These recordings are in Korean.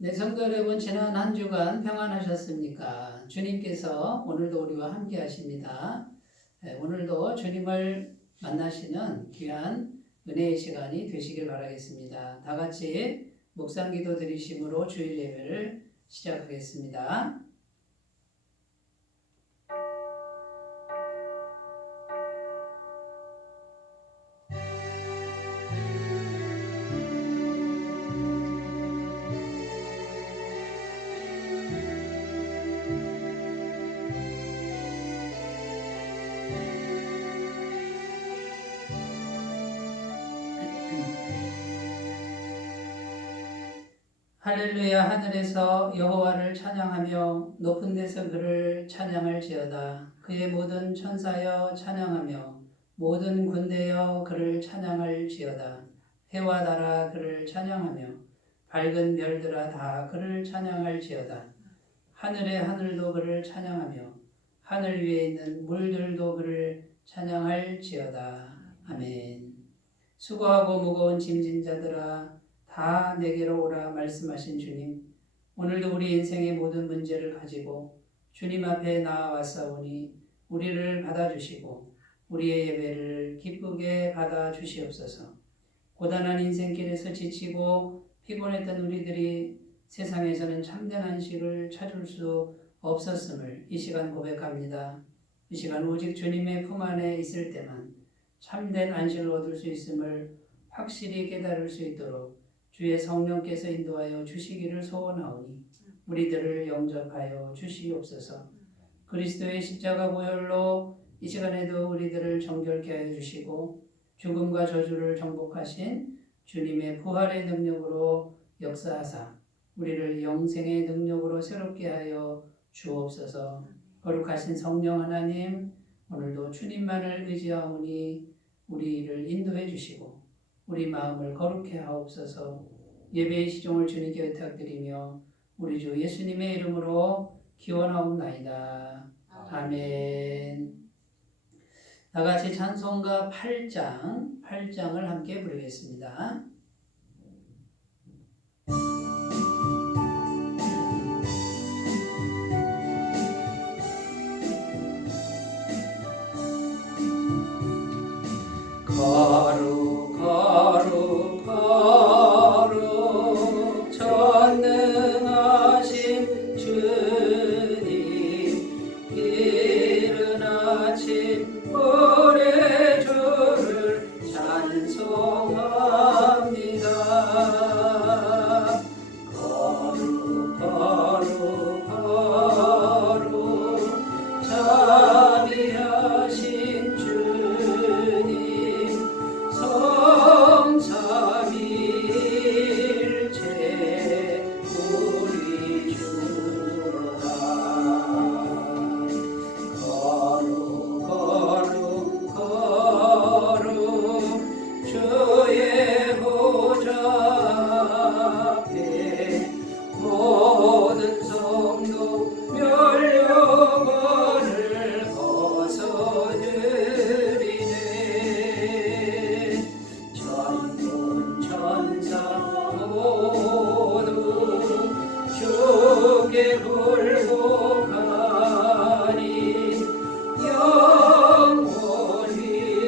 네, 성도 여러분, 지난 한 주간 평안하셨습니까? 주님께서 오늘도 우리와 함께 하십니다. 오늘도 주님을 만나시는 귀한 은혜의 시간이 되시길 바라겠습니다. 다 같이 묵상 기도 드리심으로 주일 예배를 시작하겠습니다. 할렐루야. 하늘에서 여호와를 찬양하며 높은 데서 그를 찬양할지어다. 그의 모든 천사여 찬양하며 모든 군대여 그를 찬양할지어다. 해와 달아 그를 찬양하며 밝은 별들아 다 그를 찬양할지어다. 하늘의 하늘도 그를 찬양하며 하늘 위에 있는 물들도 그를 찬양할지어다. 아멘. 수고하고 무거운 짐진 자들아 다 내게로 오라 말씀하신 주님, 오늘도 우리 인생의 모든 문제를 가지고 주님 앞에 나아왔사오니 우리를 받아주시고 우리의 예배를 기쁘게 받아주시옵소서. 고단한 인생길에서 지치고 피곤했던 우리들이 세상에서는 참된 안식을 찾을 수 없었음을 이 시간 고백합니다. 이 시간 오직 주님의 품 안에 있을 때만 참된 안식을 얻을 수 있음을 확실히 깨달을 수 있도록 주의 성령께서 인도하여 주시기를 소원하오니 우리들을 영접하여 주시옵소서. 그리스도의 십자가 보혈로 이 시간에도 우리들을 정결케 하여 주시고 죽음과 저주를 정복하신 주님의 부활의 능력으로 역사하사 우리를 영생의 능력으로 새롭게 하여 주옵소서. 거룩하신 성령 하나님, 오늘도 주님만을 의지하오니 우리를 인도해 주시고 우리 마음을 거룩해 하옵소서. 예배의 시종을 주님께 의탁드리며 우리 주 예수님의 이름으로 기원하옵나이다. 아멘. 다같이 찬송가 8장을 함께 부르겠습니다. 거룩 거룩 거룩 전능하신 주님, 이른 아침 우리 주를 찬송합니다. 거룩 거룩 거룩 자비하신 성삼일체 우리 주로다. 거룩 거룩 거룩 주의 보좌 앞에 모든 성도 멸류관을 벗어드리네. 천군 천사 모두 주께 굴복하니 영원히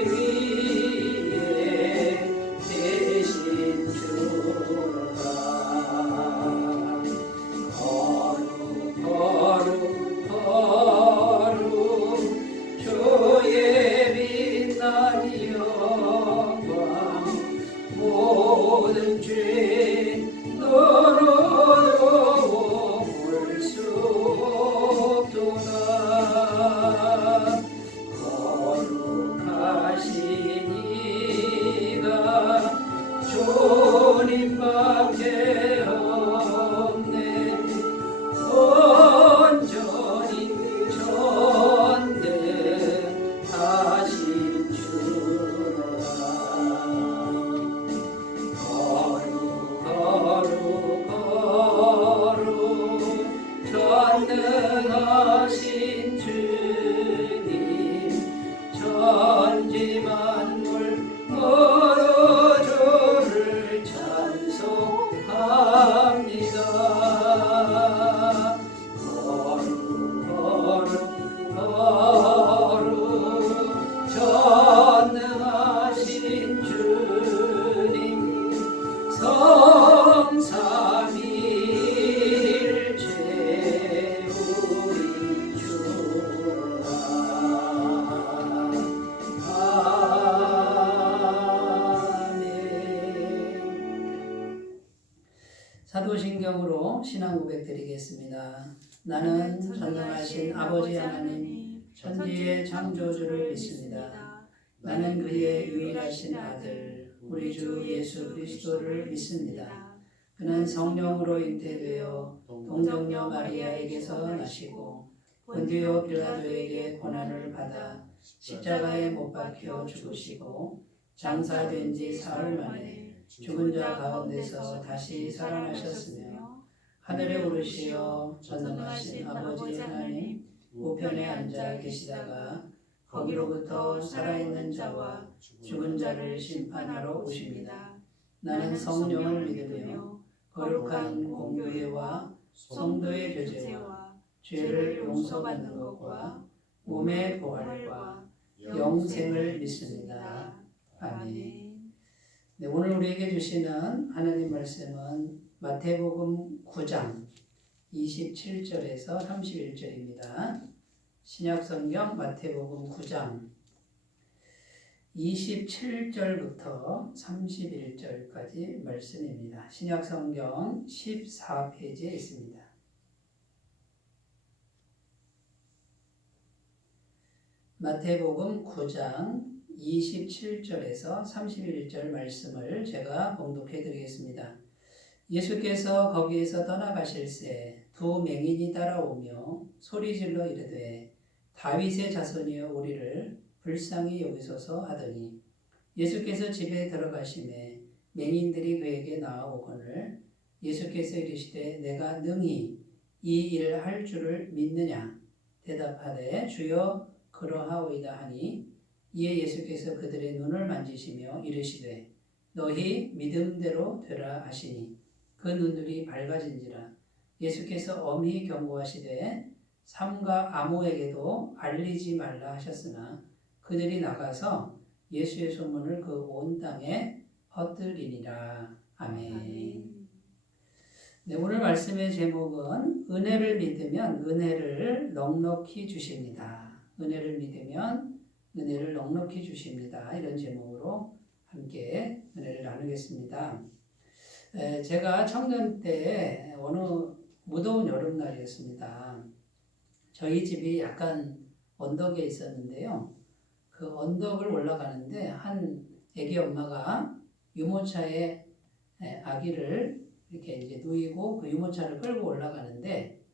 위에 계신 주로다. 거룩 거룩 거룩 주의 빛난 영광, 모든 죄 너로도 볼 수 사도신경으로 신앙 고백 드리겠습니다. 나는 전능하신 아버지 하나님, 천지의 창조주를 믿습니다. 나는 그의 유일하신 아들, 우리 주 예수 그리스도를 믿습니다. 그는 성령으로 잉태되어 동정녀 마리아에게서 나시고 본디오 빌라도에게 고난을 받아 십자가에 못 박혀 죽으시고 장사된 지 사흘 만에 죽은 자 가운데서 다시 살아나셨으며 하늘에 오르시어 전능하신 아버지 하나님 우편에 앉아 계시다가 거기로부터 살아있는 자와 죽은 자를 심판하러 오십니다. 나는 성령을 믿으며 거룩한 공교회와 성도의 교제와 죄를 용서받는 것과 몸의 부활과 영생을 믿습니다. 아멘. 네, 오늘 우리에게 주시는 하나님 말씀은 마태복음 9장 27절에서 31절입니다. 신약성경 마태복음 9장 27절부터 31절까지 말씀입니다. 신약성경 14페이지에 있습니다. 마태복음 9장 27절에서 31절 말씀을 제가 봉독해 드리겠습니다. 예수께서 거기에서 떠나가실새 두 맹인이 따라오며 소리질러 이르되 다윗의 자손이여 우리를 불쌍히 여기소서 하더니 예수께서 집에 들어가시매 맹인들이 그에게 나아오거늘 예수께서 이르시되 내가 능히 이 일을 할 줄을 믿느냐 대답하되 주여 그러하오이다 하니 이에 예수께서 그들의 눈을 만지시며 이르시되 너희 믿음대로 되라 하시니 그 눈들이 밝아진지라. 예수께서 엄히 경고하시되 삼가 아무에게도 알리지 말라 하셨으나 그들이 나가서 예수의 소문을 그 온 땅에 퍼뜨리니라. 아멘. 네, 오늘 말씀의 제목은 은혜를 믿으면 은혜를 넉넉히 주십니다. 은혜를 믿으면 은혜를 넉넉히 주십니다. 이런 제목으로 함께 은혜를 나누겠습니다. 제가 청년 때 어느 무더운 여름날이었습니다. 저희 집이 약간 언덕에 있었는데요. 그 언덕을 올라가는데 한 애기 엄마가 유모차에 아기를 이렇게 이제 누이고 그 유모차를 끌고 올라가는데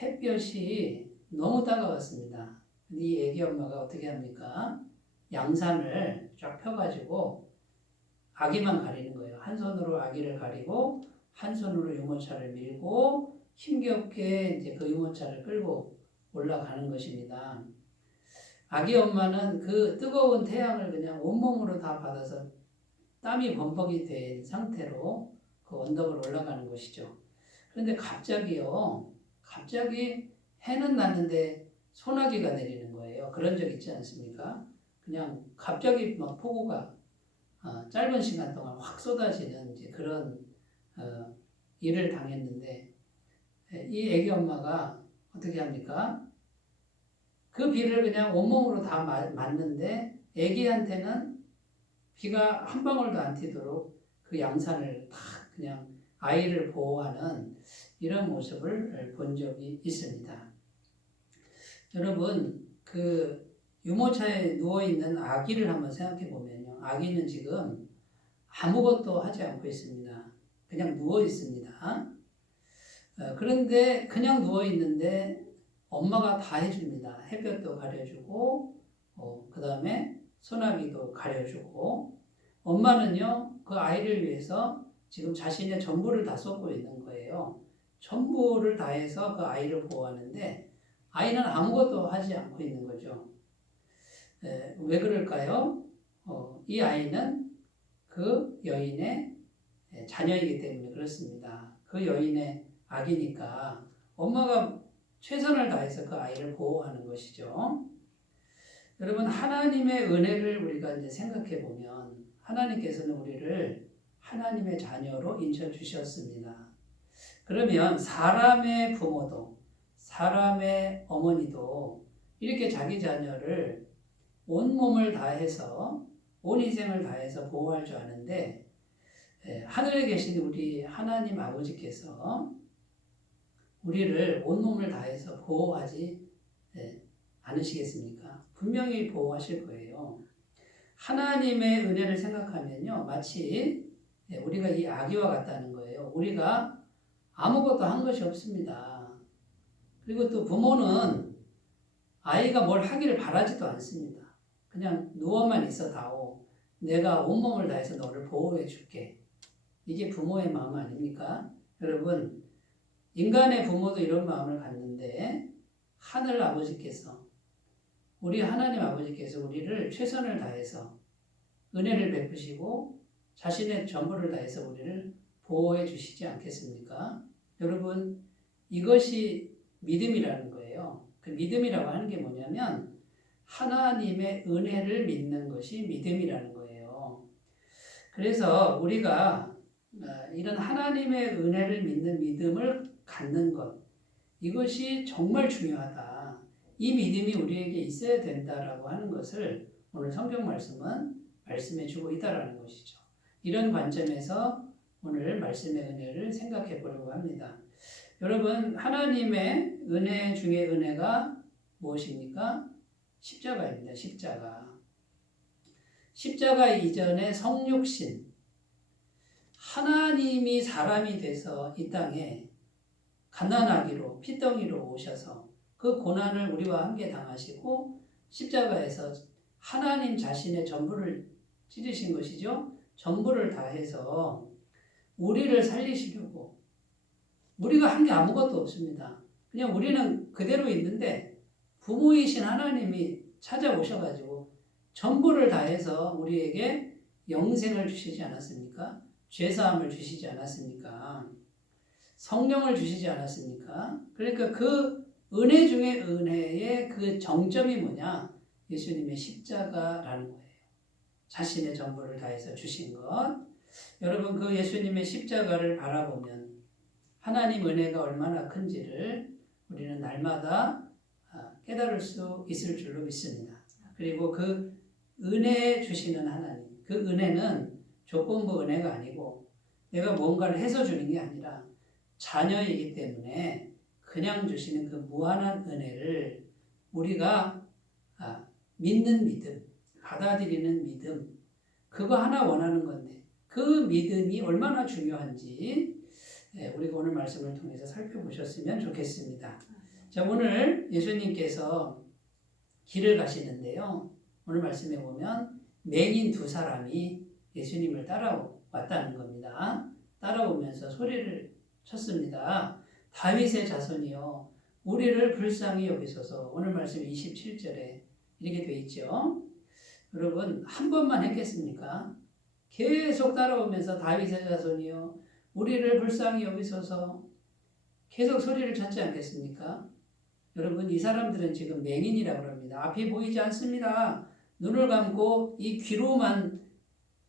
햇볕이 너무 따가웠습니다. 이 애기 엄마가 어떻게 합니까? 양산을 쫙 펴가지고 아기만 가리는 거예요. 한 손으로 아기를 가리고 한 손으로 유모차를 밀고 힘겹게 이제 그 유모차를 끌고 올라가는 것입니다. 아기 엄마는 그 뜨거운 태양을 그냥 온몸으로 다 받아서 땀이 범벅이 된 상태로 그 언덕을 올라가는 것이죠. 그런데 갑자기 해는 났는데 소나기가 내리는 거예요. 그런 적 있지 않습니까? 그냥 갑자기 막 폭우가 짧은 시간 동안 확 쏟아지는 이제 그런 일을 당했는데 이 애기 엄마가 어떻게 합니까? 그 비를 그냥 온몸으로 다 맞는데 애기한테는 비가 한 방울도 안 튀도록 그 양산을 다 그냥 아이를 보호하는 이런 모습을 본 적이 있습니다. 여러분, 그 유모차에 누워있는 아기를 한번 생각해 보면요. 아기는 지금 아무것도 하지 않고 있습니다. 그냥 누워 있습니다. 그런데 그냥 누워 있는데 엄마가 다 해줍니다. 햇볕도 가려주고, 그 다음에 소나기도 가려주고, 엄마는요, 그 아이를 위해서 지금 자신의 전부를 다 쏟고 있는 거예요. 전부를 다해서 그 아이를 보호하는데, 아이는 아무것도 하지 않고 있는 거죠. 왜 그럴까요? 이 아이는 그 여인의 자녀이기 때문에 그렇습니다. 그 여인의 아기니까 엄마가 최선을 다해서 그 아이를 보호하는 것이죠. 여러분, 하나님의 은혜를 우리가 이제 생각해 보면 하나님께서는 우리를 하나님의 자녀로 인쳐 주셨습니다. 그러면 사람의 부모도 사람의 어머니도 이렇게 자기 자녀를 온몸을 다해서 온 희생을 다해서 보호할 줄 아는데 하늘에 계신 우리 하나님 아버지께서 우리를 온몸을 다해서 보호하지 않으시겠습니까? 분명히 보호하실 거예요. 하나님의 은혜를 생각하면요, 마치 우리가 이 아기와 같다는 거예요. 우리가 아무것도 한 것이 없습니다. 그리고 또 부모는 아이가 뭘 하기를 바라지도 않습니다. 그냥 누워만 있어다오. 내가 온몸을 다해서 너를 보호해 줄게. 이게 부모의 마음 아닙니까? 여러분, 인간의 부모도 이런 마음을 갖는데 하늘 아버지께서, 우리 하나님 아버지께서 우리를 최선을 다해서 은혜를 베푸시고 자신의 전부를 다해서 우리를 보호해 주시지 않겠습니까? 여러분, 이것이 믿음이라는 거예요. 그 믿음이라고 하는 게 뭐냐면 하나님의 은혜를 믿는 것이 믿음이라는 거예요. 그래서 우리가 이런 하나님의 은혜를 믿는 믿음을 갖는 것, 이것이 정말 중요하다. 이 믿음이 우리에게 있어야 된다라고 하는 것을 오늘 성경 말씀은 말씀해 주고 있다라는 것이죠. 이런 관점에서 오늘 말씀의 은혜를 생각해 보려고 합니다. 여러분, 하나님의 은혜 중에 은혜가 무엇입니까? 십자가입니다. 십자가. 십자가 이전의 성육신. 하나님이 사람이 돼서 이 땅에 갓난아기로 피덩이로 오셔서 그 고난을 우리와 함께 당하시고 십자가에서 하나님 자신의 전부를 찢으신 것이죠. 전부를 다해서 우리를 살리시려고. 우리가 한 게 아무것도 없습니다. 그냥 우리는 그대로 있는데 부모이신 하나님이 찾아오셔가지고 전부를 다해서 우리에게 영생을 주시지 않았습니까? 죄사함을 주시지 않았습니까? 성령을 주시지 않았습니까? 그러니까 그 은혜 중에 은혜의 그 정점이 뭐냐? 예수님의 십자가라는 거예요. 자신의 전부를 다해서 주신 것. 여러분, 그 예수님의 십자가를 바라보면 하나님 은혜가 얼마나 큰지를 우리는 날마다 깨달을 수 있을 줄로 믿습니다. 그리고 그 은혜 주시는 하나님, 그 은혜는 조건부 은혜가 아니고 내가 뭔가를 해서 주는 게 아니라 자녀이기 때문에 그냥 주시는 그 무한한 은혜를 우리가 믿는 믿음, 받아들이는 믿음, 그거 하나 원하는 건데 그 믿음이 얼마나 중요한지 우리가 오늘 말씀을 통해서 살펴보셨으면 좋겠습니다. 자, 오늘 예수님께서 길을 가시는데요. 오늘 말씀에 보면 맹인 두 사람이 예수님을 따라왔다는 겁니다. 따라오면서 소리를 쳤습니다. 다윗의 자손이여 우리를 불쌍히 여기소서. 오늘 말씀 27절에 이렇게 돼 있죠. 여러분, 한 번만 했겠습니까? 계속 따라오면서 다윗의 자손이여 우리를 불쌍히 여기소서 계속 소리를 쳤지 않겠습니까? 여러분, 이 사람들은 지금 맹인이라고 합니다. 앞이 보이지 않습니다. 눈을 감고 이 귀로만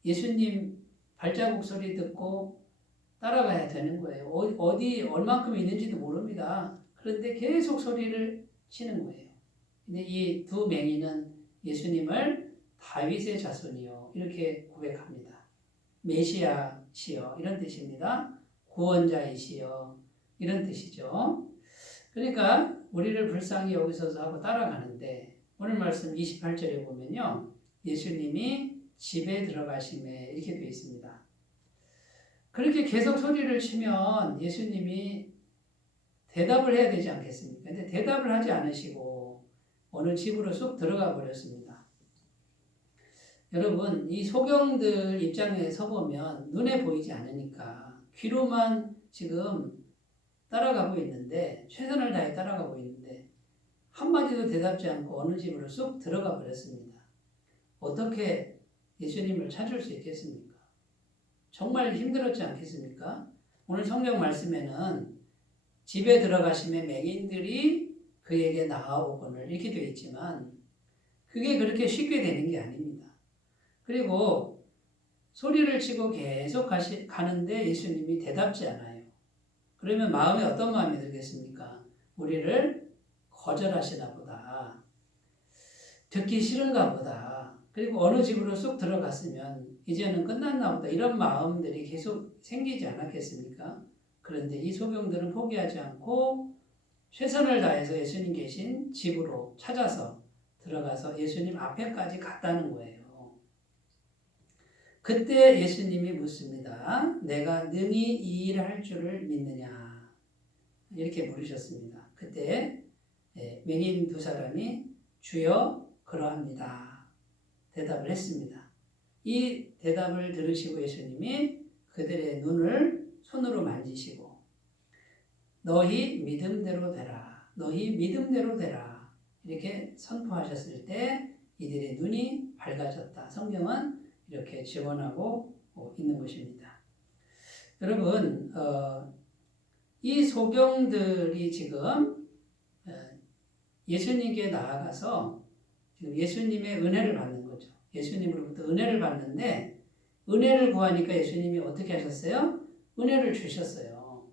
예수님 발자국 소리 듣고 따라가야 되는 거예요. 어디 얼만큼 있는지도 모릅니다. 그런데 계속 소리를 치는 거예요. 근데 이 두 맹인은 예수님을 다윗의 자손이요 이렇게 고백합니다. 메시아시여 이런 뜻입니다. 구원자이시여 이런 뜻이죠. 그러니까 우리를 불쌍히 여기소서 하고 따라가는데 오늘 말씀 28절에 보면요. 예수님이 집에 들어가심에 이렇게 되어 있습니다. 그렇게 계속 소리를 치면 예수님이 대답을 해야 되지 않겠습니까? 근데 대답을 하지 않으시고 어느 집으로 쑥 들어가 버렸습니다. 여러분, 이 소경들 입장에 서보면 눈에 보이지 않으니까 귀로만 지금 따라가고 있는데 최선을 다해 따라가고 있는데 한마디도 대답지 않고 어느 집으로 쑥 들어가 버렸습니다. 어떻게 예수님을 찾을 수 있겠습니까? 정말 힘들었지 않겠습니까? 오늘 성경 말씀에는 집에 들어가심에 맹인들이 그에게 나아오거늘 이렇게 되어 있지만 그게 그렇게 쉽게 되는 게 아닙니다. 그리고 소리를 치고 계속 가는데 예수님이 대답지 않아요. 그러면 마음에 어떤 마음이 들겠습니까? 우리를 거절하시나 보다. 듣기 싫은가 보다. 그리고 어느 집으로 쑥 들어갔으면 이제는 끝났나 보다 이런 마음들이 계속 생기지 않았겠습니까? 그런데 이 소경들은 포기하지 않고 최선을 다해서 예수님 계신 집으로 찾아서 들어가서 예수님 앞에까지 갔다는 거예요. 그때 예수님이 묻습니다. 내가 능히 이 일을 할 줄을 믿느냐? 이렇게 물으셨습니다. 그때 맹인 두 사람이 주여 그러합니다. 대답을 했습니다. 이 대답을 들으시고 예수님이 그들의 눈을 손으로 만지시고 너희 믿음대로 되라. 너희 믿음대로 되라. 이렇게 선포하셨을 때 이들의 눈이 밝아졌다. 성경은 이렇게 증언하고 있는 것입니다. 여러분, 이 소경들이 지금 예수님께 나아가서 지금 예수님의 은혜를 받는 거죠. 예수님으로부터 은혜를 받는데 은혜를 구하니까 예수님이 어떻게 하셨어요? 은혜를 주셨어요.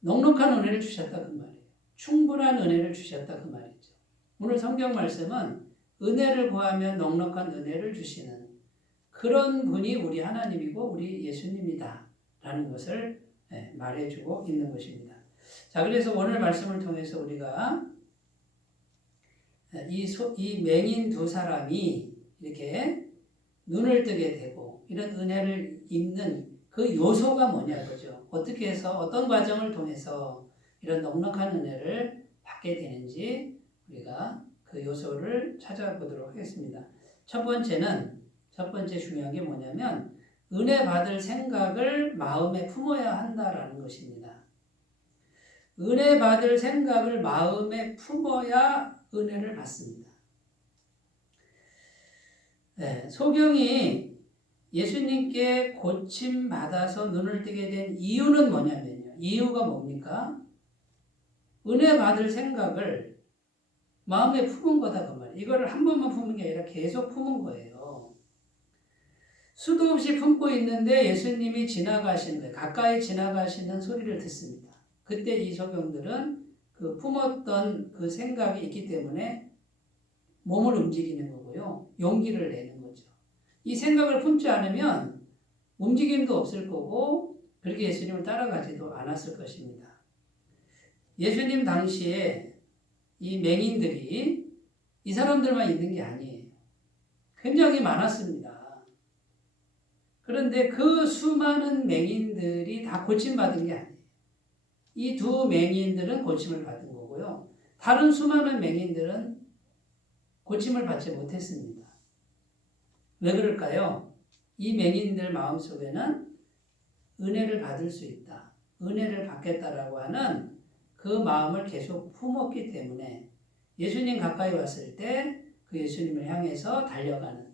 넉넉한 은혜를 주셨다 그 말이에요. 충분한 은혜를 주셨다 그 말이죠. 오늘 성경 말씀은 은혜를 구하면 넉넉한 은혜를 주시는 그런 분이 우리 하나님이고 우리 예수님이다 라는 것을 말해주고 있는 것입니다. 자, 그래서 오늘 말씀을 통해서 우리가 이 맹인 두 사람이 이렇게 눈을 뜨게 되고 이런 은혜를 입는 그 요소가 뭐냐 이거죠. 어떻게 해서 어떤 과정을 통해서 이런 넉넉한 은혜를 받게 되는지 우리가 그 요소를 찾아보도록 하겠습니다. 첫 번째 중요한 게 뭐냐면 은혜 받을 생각을 마음에 품어야 한다라는 것입니다. 은혜 받을 생각을 마음에 품어야 은혜를 받습니다. 소경이 예수님께 고침받아서 눈을 뜨게 된 이유는 뭐냐면요. 이유가 뭡니까? 은혜 받을 생각을 마음에 품은 거다 그 말이에요. 이거를 한 번만 품은 게 아니라 계속 품은 거예요. 수도 없이 품고 있는데 예수님이 지나가시는 거예요. 가까이 지나가시는 소리를 듣습니다. 그때 이 소경들은 그 품었던 그 생각이 있기 때문에 몸을 움직이는 거고요. 용기를 내는 거죠. 이 생각을 품지 않으면 움직임도 없을 거고 그렇게 예수님을 따라가지도 않았을 것입니다. 예수님 당시에 이 맹인들이 이 사람들만 있는 게 아니에요. 굉장히 많았습니다. 그런데 그 수많은 맹인들이 다 고침받은 게 아니에요. 이 두 맹인들은 고침을 받은 거고요. 다른 수많은 맹인들은 고침을 받지 못했습니다. 왜 그럴까요? 이 맹인들 마음속에는 은혜를 받을 수 있다. 은혜를 받겠다라고 하는 그 마음을 계속 품었기 때문에 예수님 가까이 왔을 때 그 예수님을 향해서 달려가는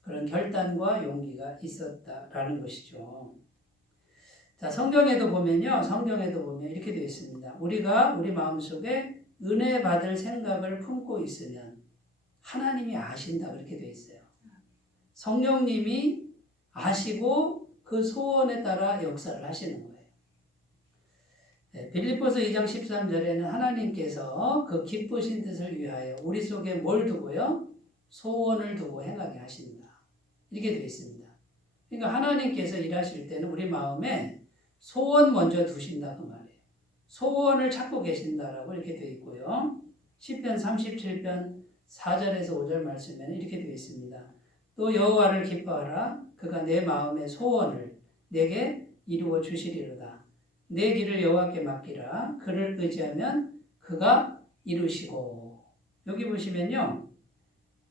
그런 결단과 용기가 있었다라는 것이죠. 자, 성경에도 보면 이렇게 되어 있습니다. 우리가 우리 마음속에 은혜 받을 생각을 품고 있으면 하나님이 아신다 그렇게 되어 있어요. 성령님이 아시고 그 소원에 따라 역사를 하시는 거예요. 빌립보서 2장 13절에는 하나님께서 그 기쁘신 뜻을 위하여 우리 속에 뭘 두고요? 소원을 두고 행하게 하신다. 이렇게 되어 있습니다. 그러니까 하나님께서 일하실 때는 우리 마음에 소원 먼저 두신다 그 말이에요. 소원을 찾고 계신다라고 이렇게 되어 있고요. 시편 37편 4절에서 5절 말씀에는 이렇게 되어 있습니다. 또 여호와를 기뻐하라. 그가 내 마음의 소원을 내게 이루어 주시리로다. 내 길을 여호와께 맡기라. 그를 의지하면 그가 이루시고. 여기 보시면요.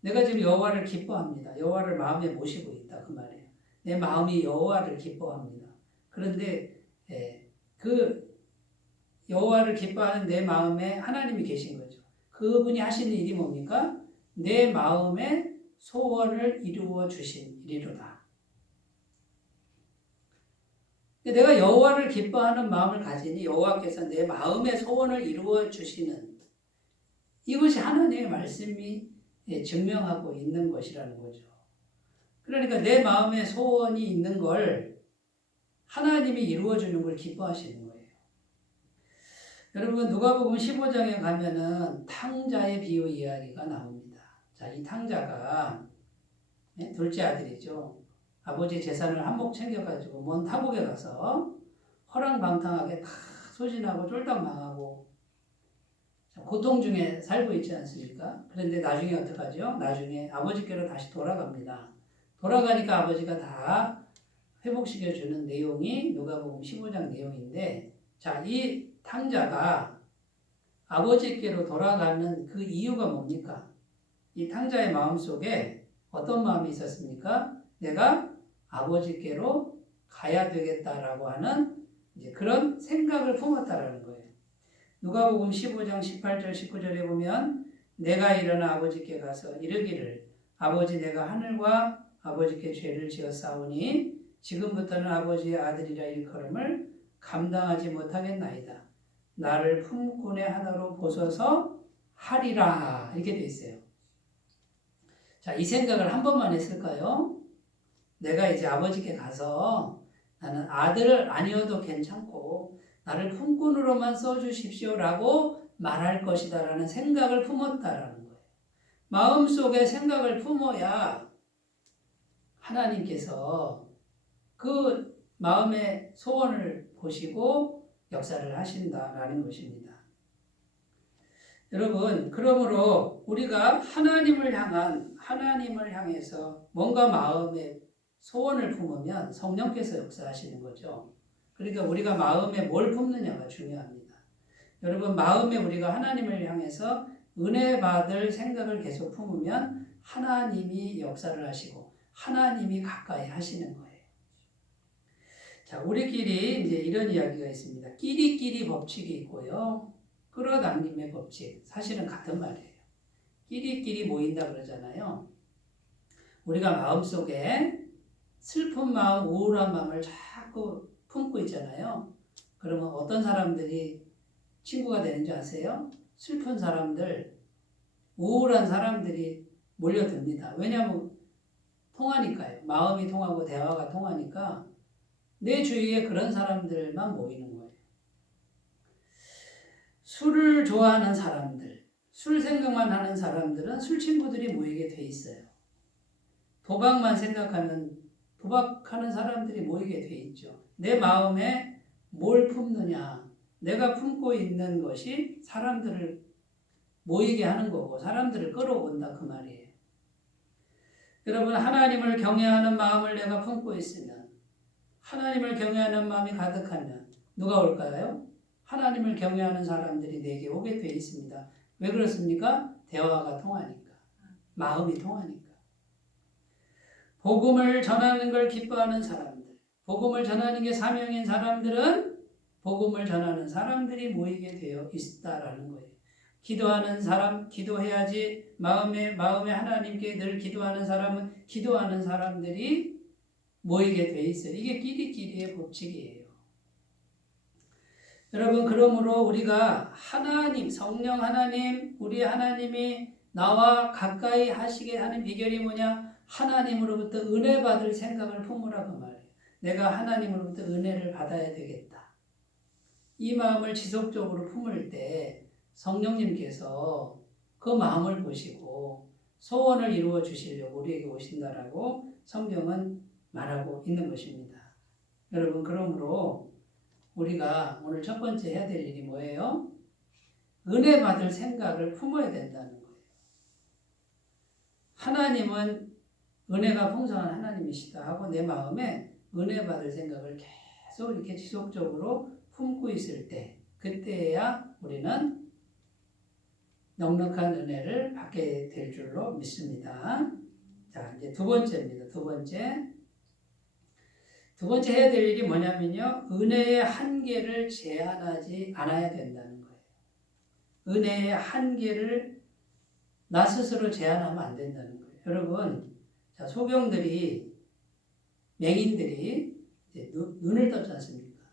내가 지금 여호와를 기뻐합니다. 여호와를 마음에 모시고 있다 그 말이에요. 내 마음이 여호와를 기뻐합니다. 그런데 그 여호와를 기뻐하는 내 마음에 하나님이 계신 거죠. 그분이 하시는 일이 뭡니까? 내 마음의 소원을 이루어 주신 일이로다. 내가 여호와를 기뻐하는 마음을 가지니 여호와께서 내 마음의 소원을 이루어 주시는 이것이 하나님의 말씀이 증명하고 있는 것이라는 거죠. 그러니까 내 마음의 소원이 있는 걸 하나님이 이루어 주는 걸 기뻐하시는 거예요. 여러분 누가복음 15장에 가면은 탕자의 비유 이야기가 나옵니다. 자, 이 탕자가 둘째 아들이죠. 아버지 재산을 한몫 챙겨가지고 먼 타국에 가서 허랑방탕하게 다 소진하고 쫄딱 망하고 고통 중에 살고 있지 않습니까? 그런데 나중에 어떡하죠? 나중에 아버지께로 다시 돌아갑니다. 돌아가니까 아버지가 다 회복시켜주는 내용이 누가복음 15장 내용인데, 자, 이 탕자가 아버지께로 돌아가는 그 이유가 뭡니까? 이 탕자의 마음속에 어떤 마음이 있었습니까? 내가 아버지께로 가야 되겠다라고 하는 이제 그런 생각을 품었다라는 거예요. 누가복음 15장 18절 19절에 보면 내가 일어나 아버지께 가서 이르기를 아버지 내가 하늘과 아버지께 죄를 지었사오니 지금부터는 아버지의 아들이라 일컬음을 감당하지 못하겠나이다. 나를 품꾼의 하나로 보소서 하리라. 이렇게 돼 있어요. 자, 이 생각을 한 번만 했을까요? 내가 이제 아버지께 가서 나는 아들 아니어도 괜찮고 나를 품꾼으로만 써주십시오라고 말할 것이다라는 생각을 품었다라는 거예요. 마음속에 생각을 품어야 하나님께서 그 마음의 소원을 보시고 역사를 하신다라는 것입니다. 여러분, 그러므로 우리가 하나님을 향해서 뭔가 마음에 소원을 품으면 성령께서 역사하시는 거죠. 그러니까 우리가 마음에 뭘 품느냐가 중요합니다. 여러분, 마음에 우리가 하나님을 향해서 은혜 받을 생각을 계속 품으면 하나님이 역사를 하시고 하나님이 가까이 하시는 거예요. 자, 우리끼리 이제 이런 이야기가 있습니다. 끼리끼리 법칙이 있고요. 끌어당김의 법칙. 사실은 같은 말이에요. 끼리끼리 모인다 그러잖아요. 우리가 마음속에 슬픈 마음, 우울한 마음을 자꾸 품고 있잖아요. 그러면 어떤 사람들이 친구가 되는 줄 아세요? 슬픈 사람들, 우울한 사람들이 몰려듭니다. 왜냐하면 통하니까요. 마음이 통하고 대화가 통하니까 내 주위에 그런 사람들만 모이는 거예요. 술을 좋아하는 사람들, 술 생각만 하는 사람들은 술 친구들이 모이게 돼 있어요. 도박만 생각하는, 도박하는 사람들이 모이게 돼 있죠. 내 마음에 뭘 품느냐, 내가 품고 있는 것이 사람들을 모이게 하는 거고 사람들을 끌어온다 그 말이에요. 여러분, 하나님을 경외하는 마음을 내가 품고 있으면, 하나님을 경외하는 마음이 가득하면 누가 올까요? 하나님을 경외하는 사람들이 내게 오게 돼 있습니다. 왜 그렇습니까? 대화가 통하니까, 마음이 통하니까. 복음을 전하는 걸 기뻐하는 사람들, 복음을 전하는 게 사명인 사람들은 복음을 전하는 사람들이 모이게 되어 있다라는 거예요. 기도하는 사람, 기도해야지. 마음에 하나님께 늘 기도하는 사람은 기도하는 사람들이 모이게 돼 있어요. 이게 끼리끼리의 법칙이에요. 여러분, 그러므로 우리가 하나님, 성령 하나님, 우리 하나님이 나와 가까이 하시게 하는 비결이 뭐냐? 하나님으로부터 은혜 받을 생각을 품으라 그 말이에요. 내가 하나님으로부터 은혜를 받아야 되겠다. 이 마음을 지속적으로 품을 때 성령님께서 그 마음을 보시고 소원을 이루어 주시려고 우리에게 오신다라고 성경은 말하고 있는 것입니다. 여러분, 그러므로 우리가 오늘 첫 번째 해야 될 일이 뭐예요? 은혜 받을 생각을 품어야 된다는 거예요. 하나님은 은혜가 풍성한 하나님이시다 하고 내 마음에 은혜 받을 생각을 계속 이렇게 지속적으로 품고 있을 때, 그때야 우리는 넉넉한 은혜를 받게 될 줄로 믿습니다. 자, 이제 두 번째입니다. 두 번째 해야 될 일이 뭐냐면요. 은혜의 한계를 제한하지 않아야 된다는 거예요. 은혜의 한계를 나 스스로 제한하면 안 된다는 거예요. 여러분, 자, 소경들이, 맹인들이 이제 눈을 떴지 않습니까?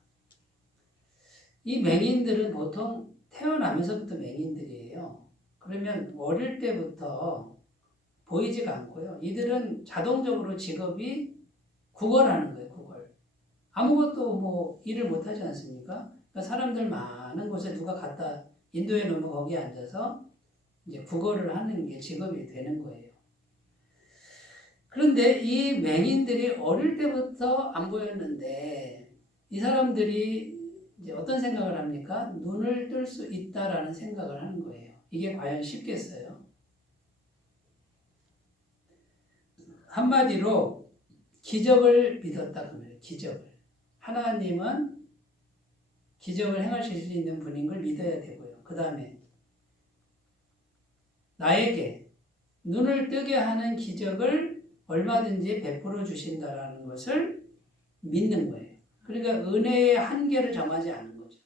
이 맹인들은 보통 태어나면서부터 맹인들이에요. 그러면 어릴 때부터 보이지가 않고요. 이들은 자동적으로 직업이 구걸하는 거예요, 구걸. 아무것도 뭐 일을 못하지 않습니까? 그러니까 사람들 많은 곳에 누가 갖다 인도해 놓으면 거기에 앉아서 이제 국어를 하는 게 직업이 되는 거예요. 그런데 이 맹인들이 어릴 때부터 안 보였는데 이 사람들이 이제 어떤 생각을 합니까? 눈을 뜰 수 있다라는 생각을 하는 거예요. 이게 과연 쉽겠어요? 한마디로 기적을 믿었다 그러면 기적을. 하나님은 기적을 행하실 수 있는 분인 걸 믿어야 되고요. 그 다음에 나에게 눈을 뜨게 하는 기적을 얼마든지 베풀어 주신다라는 것을 믿는 거예요. 그러니까 은혜의 한계를 정하지 않은 거죠.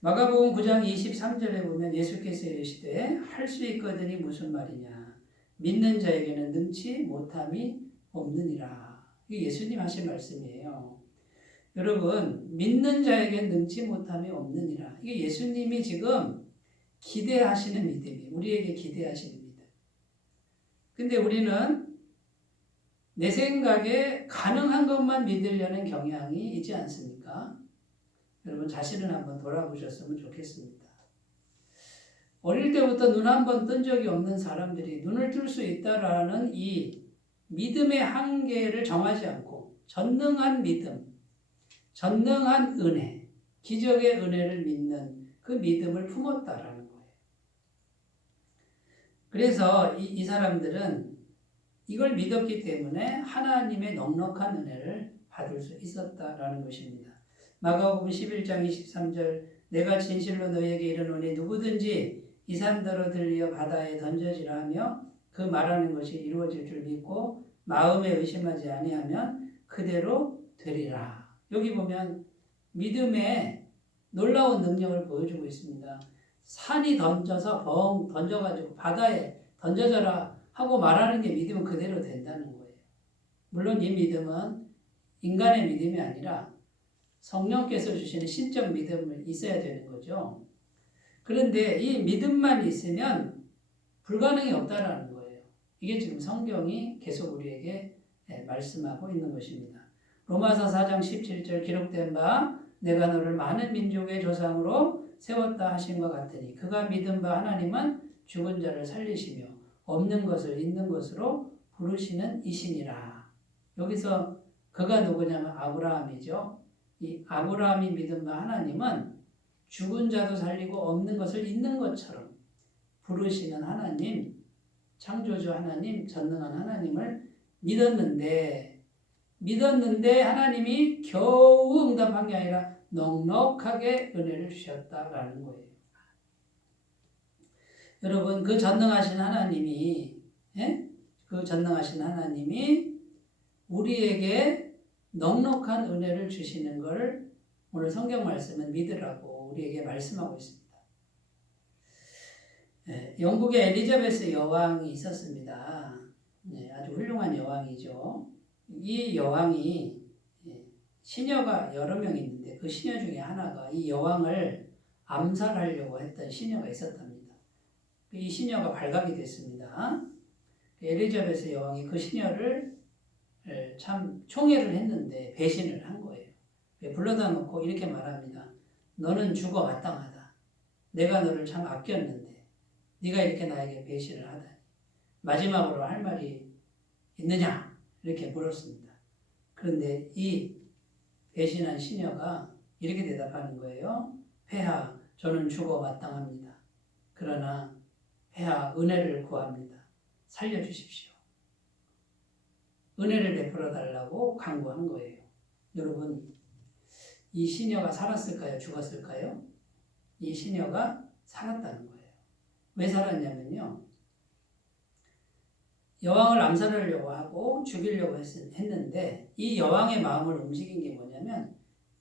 마가복음 9장 23절에 보면 예수께서 이르시되 할 수 있거든이 무슨 말이냐. 믿는 자에게는 능치 못함이 없느니라. 이게 예수님 하신 말씀이에요. 여러분, 믿는 자에게는 능치 못함이 없느니라. 이게 예수님이 지금 기대하시는 믿음이 우리에게 기대하시는 믿음. 근데 우리는 내 생각에 가능한 것만 믿으려는 경향이 있지 않습니까? 여러분 자신을 한번 돌아보셨으면 좋겠습니다. 어릴 때부터 눈 한 번 뜬 적이 없는 사람들이 눈을 뜰 수 있다라는 이 믿음의 한계를 정하지 않고 전능한 믿음, 전능한 은혜, 기적의 은혜를 믿는 그 믿음을 품었다라는 거예요. 그래서 이 사람들은 이걸 믿었기 때문에 하나님의 넉넉한 은혜를 받을 수 있었다라는 것입니다. 마가복음 11장 23절 내가 진실로 너희에게 이르노니 누구든지 이 산더러 들려 바다에 던져지라 하며 그 말하는 것이 이루어질 줄 믿고 마음에 의심하지 아니하면 그대로 되리라. 여기 보면 믿음의 놀라운 능력을 보여주고 있습니다. 산이 던져서 벙 던져가지고 바다에 던져져라 하고 말하는 게 믿으면 그대로 된다는 거예요. 물론 이 믿음은 인간의 믿음이 아니라 성령께서 주시는 신적 믿음이 있어야 되는 거죠. 그런데 이 믿음만 있으면 불가능이 없다라는 거예요. 이게 지금 성경이 계속 우리에게 말씀하고 있는 것입니다. 로마서 4장 17절 기록된 바 내가 너를 많은 민족의 조상으로 세웠다 하신 것 같으니 그가 믿은 바 하나님은 죽은 자를 살리시며 없는 것을 있는 것으로 부르시는 이시니라. 여기서 그가 누구냐면 아브라함이죠. 이 아브라함이 믿은 바 하나님은 죽은 자도 살리고 없는 것을 있는 것처럼 부르시는 하나님, 창조주 하나님, 전능한 하나님을 믿었는데 하나님이 겨우 응답한 게 아니라 넉넉하게 은혜를 주셨다라는 거예요. 여러분 그 전능하신 하나님이 우리에게 넉넉한 은혜를 주시는 것을 오늘 성경 말씀은 믿으라고 우리에게 말씀하고 있습니다. 영국에 엘리자베스 여왕이 있었습니다. 아주 훌륭한 여왕이죠. 이 여왕이 시녀가 여러 명 있는데 그 시녀 중에 하나가 이 여왕을 암살하려고 했던 시녀가 있었답니다. 이 시녀가 발각이 됐습니다. 엘리자베스 여왕이 그 시녀를 참 총애를 했는데 배신을 한 거예요. 불러다 놓고 이렇게 말합니다. 너는 죽어 마땅하다. 내가 너를 참 아꼈는데 네가 이렇게 나에게 배신을 하다니. 마지막으로 할 말이 있느냐? 이렇게 물었습니다. 그런데 이 배신한 시녀가 이렇게 대답하는 거예요. 폐하, 저는 죽어 마땅합니다. 그러나 폐하, 은혜를 구합니다. 살려주십시오. 은혜를 베풀어 달라고 간구한 거예요. 여러분, 이 시녀가 살았을까요? 죽었을까요? 이 시녀가 살았다는 거예요. 왜 살았냐면요. 여왕을 암살하려고 하고 죽이려고 했는데 이 여왕의 마음을 움직인 게 뭐냐면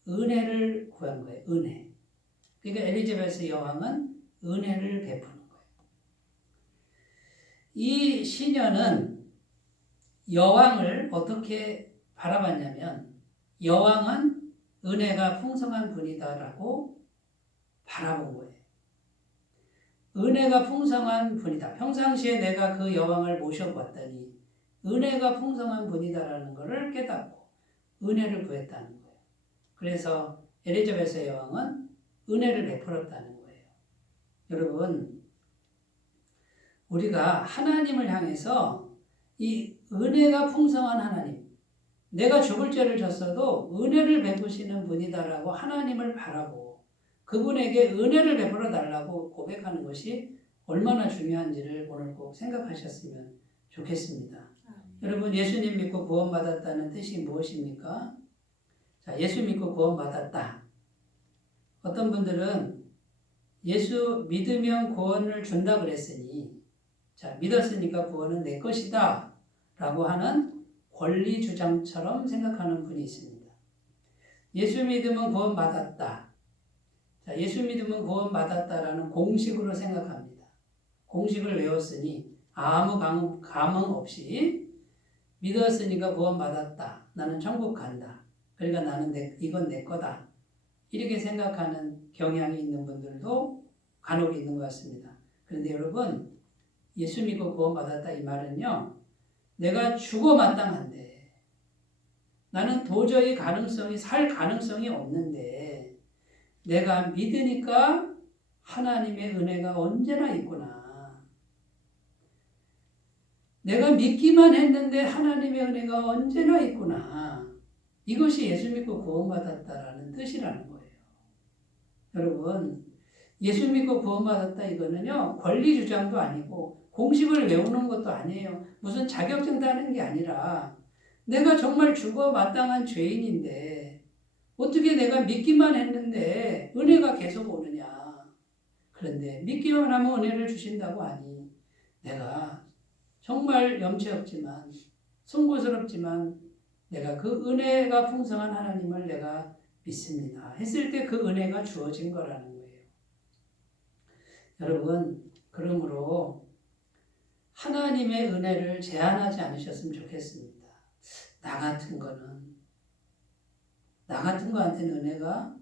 은혜를 구한 거예요. 은혜. 그러니까 엘리자베스 여왕은 은혜를 베푸는 거예요. 이 시녀는 여왕을 어떻게 바라봤냐면 여왕은 은혜가 풍성한 분이다라고 바라본 거예요. 은혜가 풍성한 분이다. 평상시에 내가 그 여왕을 모셔봤더니 은혜가 풍성한 분이다라는 것을 깨닫고 은혜를 구했다는 거예요. 그래서 엘리자베스 여왕은 은혜를 베풀었다는 거예요. 여러분, 우리가 하나님을 향해서 이 은혜가 풍성한 하나님, 내가 죽을 죄를 졌어도 은혜를 베푸시는 분이다라고 하나님을 바라고 그분에게 은혜를 베풀어 달라고 고백하는 것이 얼마나 중요한지를 오늘 꼭 생각하셨으면 좋겠습니다. 여러분, 예수님 믿고 구원받았다는 뜻이 무엇입니까? 자, 예수 믿고 구원받았다. 어떤 분들은 예수 믿으면 구원을 준다 그랬으니, 자, 믿었으니까 구원은 내 것이다 라고 하는 권리 주장처럼 생각하는 분이 있습니다. 예수 믿으면 구원받았다. 자, 예수 믿으면 구원받았다라는 공식으로 생각합니다. 공식을 외웠으니 아무 감흥 없이 믿었으니까 구원받았다. 나는 천국 간다. 그러니까 나는 이건 내 거다. 이렇게 생각하는 경향이 있는 분들도 간혹 있는 것 같습니다. 그런데 여러분, 예수 믿고 구원받았다 이 말은요, 내가 죽어 마땅한데, 나는 도저히 살 가능성이 없는데, 내가 믿으니까 하나님의 은혜가 언제나 있구나. 내가 믿기만 했는데 하나님의 은혜가 언제나 있구나. 이것이 예수 믿고 구원받았다라는 뜻이라는 거예요. 여러분, 예수 믿고 구원받았다 이거는요, 권리 주장도 아니고 공식을 외우는 것도 아니에요. 무슨 자격증 따는 게 아니라 내가 정말 죽어 마땅한 죄인인데 어떻게 내가 믿기만 했는데 은혜가 계속 오느냐. 그런데 믿기만 하면 은혜를 주신다고 하니 내가 정말 염치 없지만 송구스럽지만 내가 그 은혜가 풍성한 하나님을 내가 믿습니다. 했을 때 그 은혜가 주어진 거라는 거예요. 여러분, 그러므로 하나님의 은혜를 제한하지 않으셨으면 좋겠습니다. 나 같은 거한테는 은혜가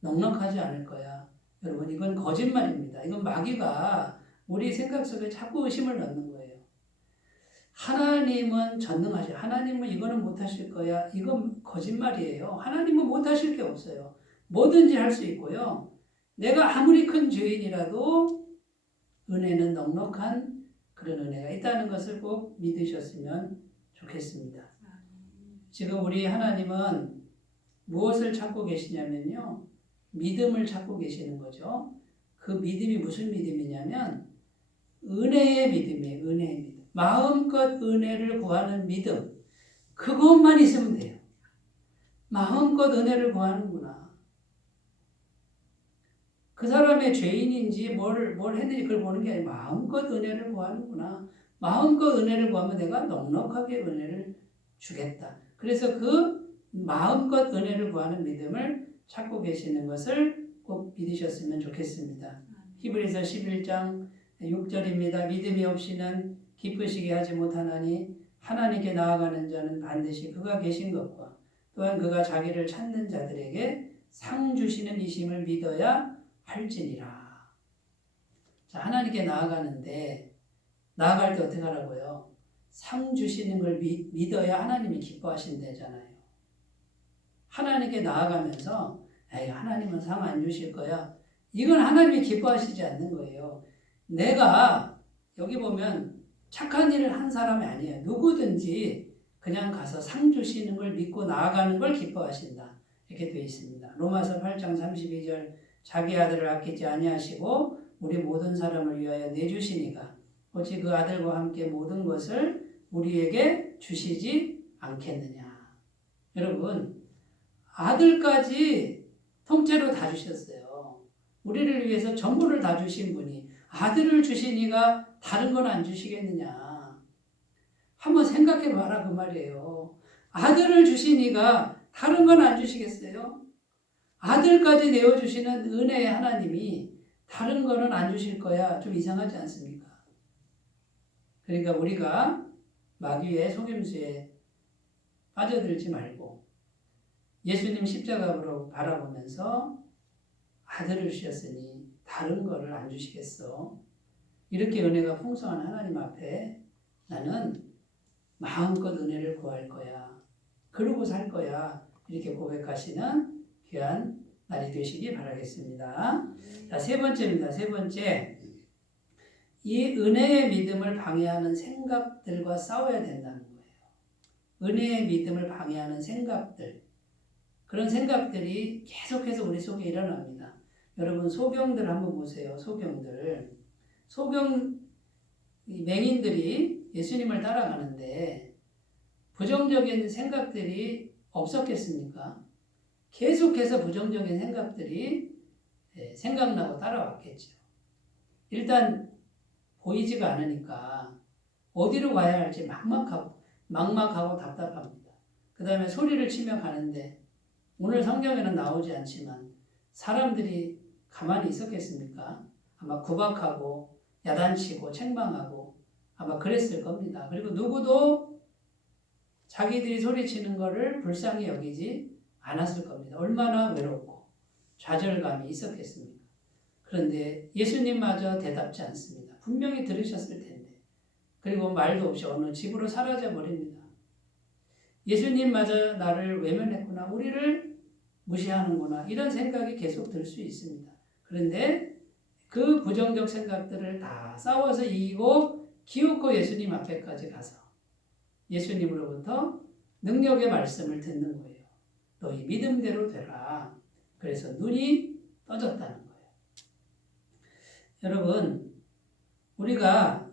넉넉하지 않을 거야. 여러분, 이건 거짓말입니다. 이건 마귀가 우리 생각 속에 자꾸 의심을 넣는 거예요. 하나님은 전능하셔. 하나님은 이거는 못하실 거야. 이건 거짓말이에요. 하나님은 못하실 게 없어요. 뭐든지 할 수 있고요. 내가 아무리 큰 죄인이라도 은혜는 넉넉한 그런 은혜가 있다는 것을 꼭 믿으셨으면 좋겠습니다. 지금 우리 하나님은 무엇을 찾고 계시냐면요. 믿음을 찾고 계시는 거죠. 그 믿음이 무슨 믿음이냐면 은혜의 믿음이에요. 은혜의 믿음. 마음껏 은혜를 구하는 믿음. 그것만 있으면 돼요. 마음껏 은혜를 구하는구나. 그 사람의 죄인인지 뭘 했는지 그걸 보는 게 아니라 마음껏 은혜를 구하는구나. 마음껏 은혜를 구하면 내가 넉넉하게 은혜를 주겠다. 그래서 그 마음껏 은혜를 구하는 믿음을 찾고 계시는 것을 꼭 믿으셨으면 좋겠습니다. 히브리서 11장 6절입니다. 믿음이 없이는 기쁘시게 하지 못하나니 하나님께 나아가는 자는 반드시 그가 계신 것과 또한 그가 자기를 찾는 자들에게 상 주시는 이심을 믿어야 할지니라. 자, 하나님께 나아가는데 나아갈 때 어떻게 하라고요? 상 주시는 걸 믿어야 하나님이 기뻐하신다잖아요. 하나님께 나아가면서 에이, 하나님은 상 안 주실 거야. 이건 하나님이 기뻐하시지 않는 거예요. 내가 여기 보면 착한 일을 한 사람이 아니에요. 누구든지 그냥 가서 상 주시는 걸 믿고 나아가는 걸 기뻐하신다. 이렇게 되어 있습니다. 로마서 8장 32절 자기 아들을 아끼지 아니하시고 우리 모든 사람을 위하여 내주시니가 어찌 그 아들과 함께 모든 것을 우리에게 주시지 않겠느냐. 여러분, 아들까지 통째로 다 주셨어요. 우리를 위해서 전부를 다 주신 분이 아들을 주시니가 다른 건 안 주시겠느냐. 한번 생각해 봐라 그 말이에요. 아들을 주시니가 다른 건 안 주시겠어요? 아들까지 내어주시는 은혜의 하나님이 다른 거는 안 주실 거야. 좀 이상하지 않습니까? 그러니까 우리가 마귀의 속임수에 빠져들지 말고 예수님 십자가로 바라보면서 아들을 주셨으니 다른 거를 안 주시겠어. 이렇게 은혜가 풍성한 하나님 앞에 나는 마음껏 은혜를 구할 거야. 그러고 살 거야. 이렇게 고백하시는 귀한 날이 되시기 바라겠습니다. 자, 세 번째입니다. 세 번째. 이 은혜의 믿음을 방해하는 생각들과 싸워야 된다는 거예요. 은혜의 믿음을 방해하는 생각들, 그런 생각들이 계속해서 우리 속에 일어납니다. 여러분 소경들 한번 보세요. 소경들. 맹인들이 예수님을 따라가는데 부정적인 생각들이 없었겠습니까? 계속해서 부정적인 생각들이 생각나고 따라왔겠죠. 일단 보이지가 않으니까 어디로 가야 할지 막막하고 답답합니다. 그 다음에 소리를 치며 가는데 오늘 성경에는 나오지 않지만 사람들이 가만히 있었겠습니까? 아마 구박하고 야단치고 책망하고 아마 그랬을 겁니다. 그리고 누구도 자기들이 소리치는 것을 불쌍히 여기지 않았을 겁니다. 얼마나 외롭고 좌절감이 있었겠습니까? 그런데 예수님마저 대답지 않습니다. 분명히 들으셨을 텐데. 그리고 말도 없이 어느 집으로 사라져 버립니다. 예수님마저 나를 외면했구나. 우리를 무시하는구나. 이런 생각이 계속 들 수 있습니다. 그런데 그 부정적 생각들을 다 싸워서 이기고 기웃고 예수님 앞에까지 가서 예수님으로부터 능력의 말씀을 듣는 거예요. 너희 믿음대로 되라. 그래서 눈이 떠졌다는 거예요. 여러분, 우리가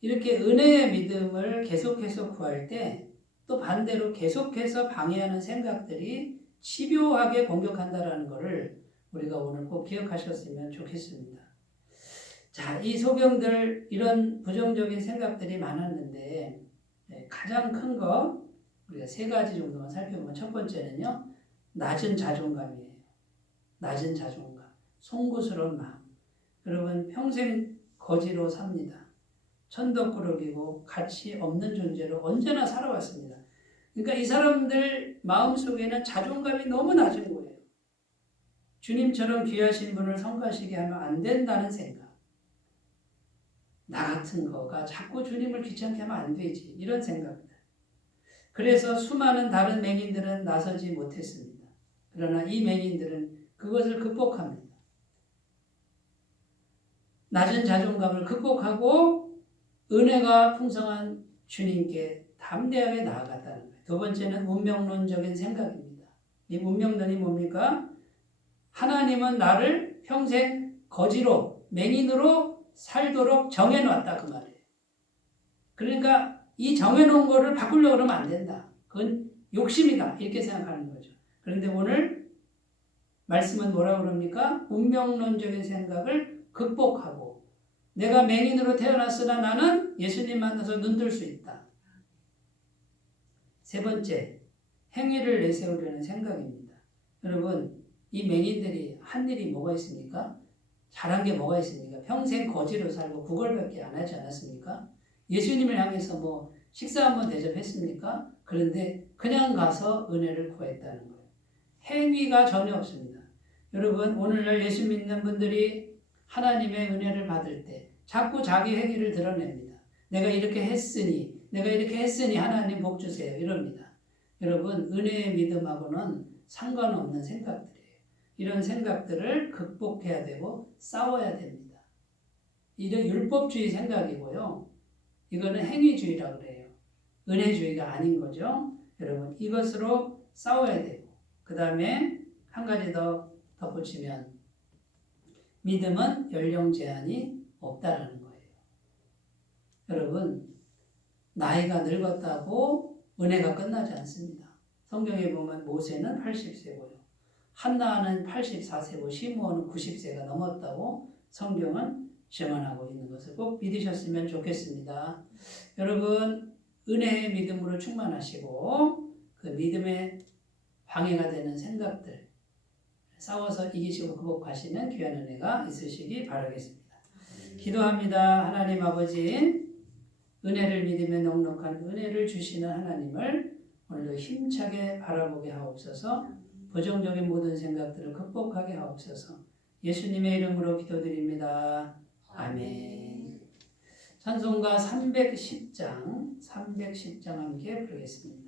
이렇게 은혜의 믿음을 계속해서 구할 때 또 반대로 계속해서 방해하는 생각들이 집요하게 공격한다라는 것을 우리가 오늘 꼭 기억하셨으면 좋겠습니다. 자, 이 소경들 이런 부정적인 생각들이 많았는데 가장 큰 거 우리가 세 가지 정도만 살펴보면 첫 번째는요. 낮은 자존감이에요. 낮은 자존감, 송구스러운 마음. 여러분 평생 거지로 삽니다. 천덕꾸러기고 가치 없는 존재로 언제나 살아왔습니다. 그러니까 이 사람들 마음속에는 자존감이 너무 낮은 거예요. 주님처럼 귀하신 분을 성가시게 하면 안 된다는 생각. 나 같은 거가 자꾸 주님을 귀찮게 하면 안 되지. 이런 생각들. 그래서 수많은 다른 맹인들은 나서지 못했습니다. 그러나 이 맹인들은 그것을 극복합니다. 낮은 자존감을 극복하고 은혜가 풍성한 주님께 담대하게 나아갔다는 거예요. 두 번째는 운명론적인 생각입니다. 이 운명론이 뭡니까? 하나님은 나를 평생 거지로 맹인으로 살도록 정해놨다 그 말이에요. 그러니까 이 정해놓은 거를 바꾸려고 그러면 안 된다. 그건 욕심이다 이렇게 생각하는 거죠. 그런데 오늘 말씀은 뭐라고 그럽니까? 운명론적인 생각을 극복하고 내가 맹인으로 태어났으나 나는 예수님 만나서 눈뜰 수 있다. 세 번째, 행위를 내세우려는 생각입니다. 여러분, 이 맹인들이 한 일이 뭐가 있습니까? 잘한 게 뭐가 있습니까? 평생 거지로 살고 구걸밖에 안 하지 않았습니까? 예수님을 향해서 뭐 식사 한번 대접했습니까? 그런데 그냥 가서 은혜를 구했다는 거예요. 행위가 전혀 없습니다. 여러분, 오늘날 예수 믿는 분들이 하나님의 은혜를 받을 때 자꾸 자기 행위를 드러냅니다. 내가 이렇게 했으니 하나님 복 주세요. 이럽니다. 여러분, 은혜의 믿음하고는 상관없는 생각들이에요. 이런 생각들을 극복해야 되고 싸워야 됩니다. 이런 율법주의 생각이고요. 이거는 행위주의라고 그래요. 은혜주의가 아닌 거죠. 여러분, 이것으로 싸워야 되고 그 다음에 한 가지 더 덧붙이면 믿음은 연령 제한이 없다라는 거예요. 여러분, 나이가 늙었다고 은혜가 끝나지 않습니다. 성경에 보면 모세는 80세고요. 한나는 84세고 시므온은 90세가 넘었다고 성경은 증언하고 있는 것을 꼭 믿으셨으면 좋겠습니다. 여러분, 은혜의 믿음으로 충만하시고 그 믿음의 방해가 되는 생각들 싸워서 이기시고 극복하시는 귀한 은혜가 있으시기 바라겠습니다. 기도합니다. 하나님 아버지, 은혜를 믿으며 넉넉한 은혜를 주시는 하나님을 오늘도 힘차게 바라보게 하옵소서. 부정적인 모든 생각들을 극복하게 하옵소서. 예수님의 이름으로 기도드립니다. 아멘. 찬송가 310장 함께 부르겠습니다.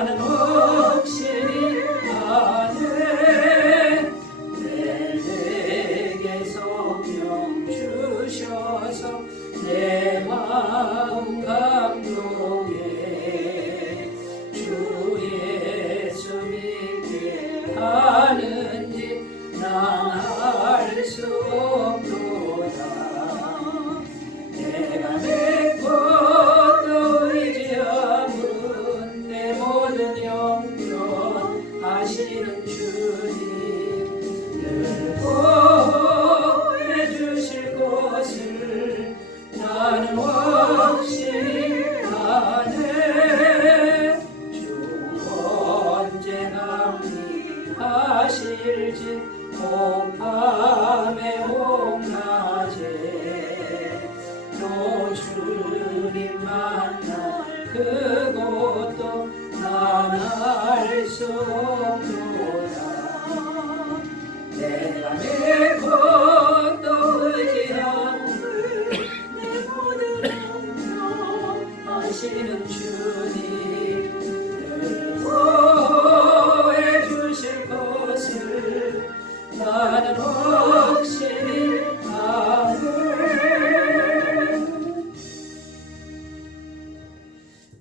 나는 확실히 아네. 내게 성령 주셔서 내 마음 감동해. 주 예수 믿게 하는지 난 알 수 없도다. 내가 믿고 또 의지함은 내 모든 영혼 아시는 주님 늘 보호해 주실 것을 나는 확실히 아네. 주 언제 합리하실지 밤에 홍낮에 또 주님 만나 그것도 난 알 수 없도다. 내가 믿고 또 의지함을 내 모든 영혼 아시는 주님 늘 보호해 주실 것을 나는 확실히 아네.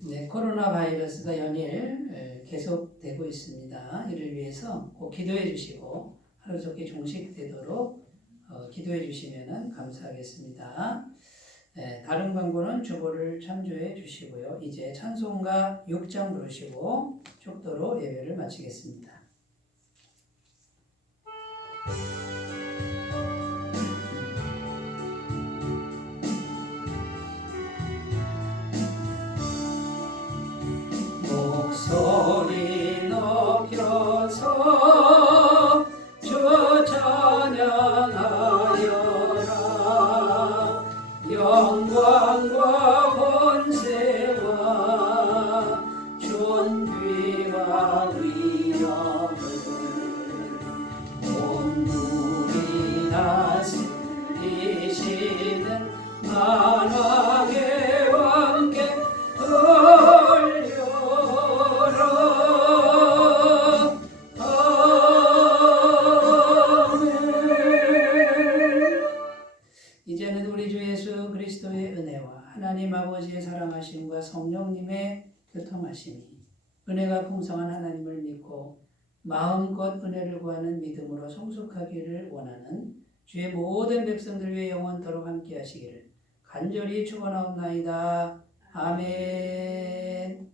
네, 코로나 바이러스가 연일 계속되고 있습니다. 이를 위해서 꼭 기도해 주시고 하루속히 종식되도록 기도해 주시면 감사하겠습니다. 다른 광고는 주보를 참조해 주시고요. 이제 찬송가 6장 부르시고 축도로 예배를 마치겠습니다. 목소리 높여서 주 찬양하여라. 영광과 권세와 존귀와 위엄을 온누리 다스리시는 만왕의 왕께 이제는 우리 주 예수 그리스도의 은혜와 하나님 아버지의 사랑하심과 성령님의 교통하심이 은혜가 풍성한 하나님을 믿고 마음껏 은혜를 구하는 믿음으로 성숙하기를 원하는 주의 모든 백성들 위해 영원토록 함께 하시기를 간절히 축원하옵나이다. 아멘.